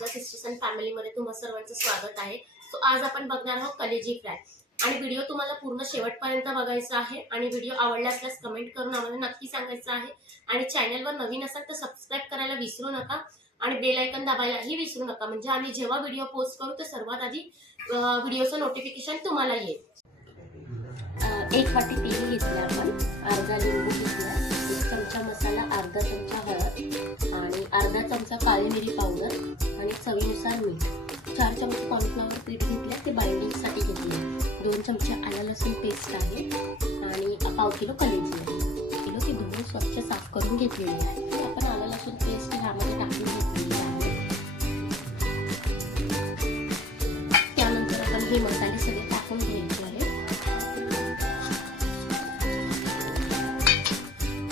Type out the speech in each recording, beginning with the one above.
माझ्या sisters and फॅमिलीमध्ये तुम्हा सर्वांचं स्वागत आहे। सो आज आपण बघणार आहोत कलेजी फ्राय आणि व्हिडिओ तुम्हाला पूर्ण शेवटपर्यंत बघायचा आहे आणि व्हिडिओ आवडला असल्यास कमेंट करून आम्हाला नक्की सांगायचं आहे आणि चॅनलवर नवीन असाल तर सबस्क्राइब करायला विसरू नका आणि बेल आयकॉन दाबायलाही विसरू नका, म्हणजे आम्ही जेव्हा व्हिडिओ पोस्ट करू तर सर्वात आधी व्हिडिओचं नोटिफिकेशन तुम्हाला येईल। एक वाटी तेल घेतलं आपण, अर्धा लिंबू घेतला, एक चमचा मसाला, अर्धा चमचा हळद आणि अर्धा चमचा काळी मिरी पावडर आणि चवीनुसार मीठ, 4 चमचे कॉर्नफ्लॉवर पीठ घेतले ते बाइंडिंगसाठी घेतले, 2 चमचे आलं लसूण पेस्ट आहे आणि पाव किलो कलेजी आहे। किलो ती धुवून स्वच्छ साफ करून घेतलेली आहे। आपण आलं लसूण पेस्ट ह्यामध्ये टाकून घेतलेली आहे। त्यानंतर आपण हे मसाले सगळे टाकून घ्यायचे आहे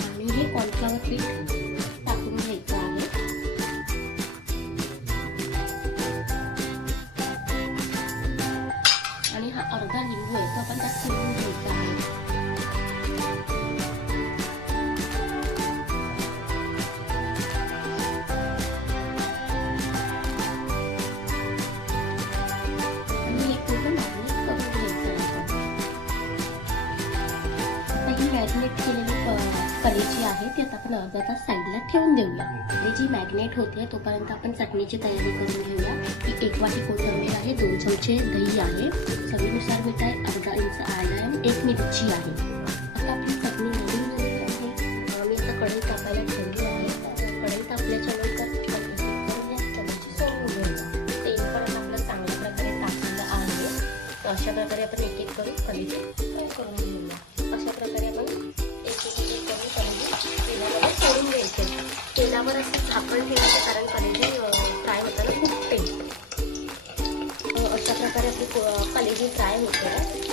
आणि हे कॉर्नफ्लॉवर पीठ टाकून घ्यायचं आहे आणि हा अर्धा लिंबू आहे तो आपण त्यात पिळून घ्यायचा आहे। मॅग्नेट केलेली कलेजी आहे ती आता आपण अर्धा तास साईडला ठेवून देऊया। जी मॅग्नेट होते तोपर्यंत आपण चटणीची तयारी करून घेऊया। ही 1 वाटी कोथिंबीर आहे, 2 चमचे दही आहे, चवीनुसार मीठ आहे, अर्धा इंच आलं आहे, 1 मिरची आहे। आता आपली चटणी निवडून घेतली आहे। मी आता कढई तापायला ठेवली आहे। कढई तापल्याच्या नंतर चमची सोडून घेऊया। तेल पण आपलं चांगल्या प्रकारे तापलेलं आहे। तर अशा प्रकारे आपण एक एक करून कलेजी फ्राय करून घेऊया। अशा प्रकारे आपण एक करून कलेजी तेलामध्ये सोडून घ्यायचे। तेलावर असं झाकण ठेवायचं कारण कलेजी फ्राय होताना फुटते। अशा प्रकारे आपली कलेजी फ्राय होते।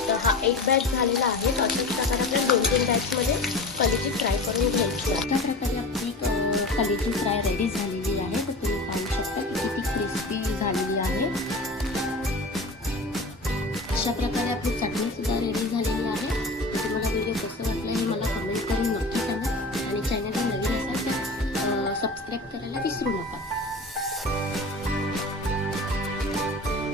तर हा एक बॅच झालेला आहे। तर अशाच प्रकारे आपल्या 2-3 बॅचमध्ये कलेजी फ्राय करून घ्यायची। अशा प्रकारे आपली कलेजी फ्राय रेडी झालेली आहे। तर तुम्ही पाहू शकता की किती क्रिस्पी झालेली आहे। अशा प्रकारे आपली चटणी सुद्धा रेडी झालेली आहे। तुम्हाला व्हिडिओ कसं वाटलं हे मला कमेंट करून नक्की सांगा आणि चॅनलला नवीन असाल तर सबस्क्राईब करायला विसरू नका।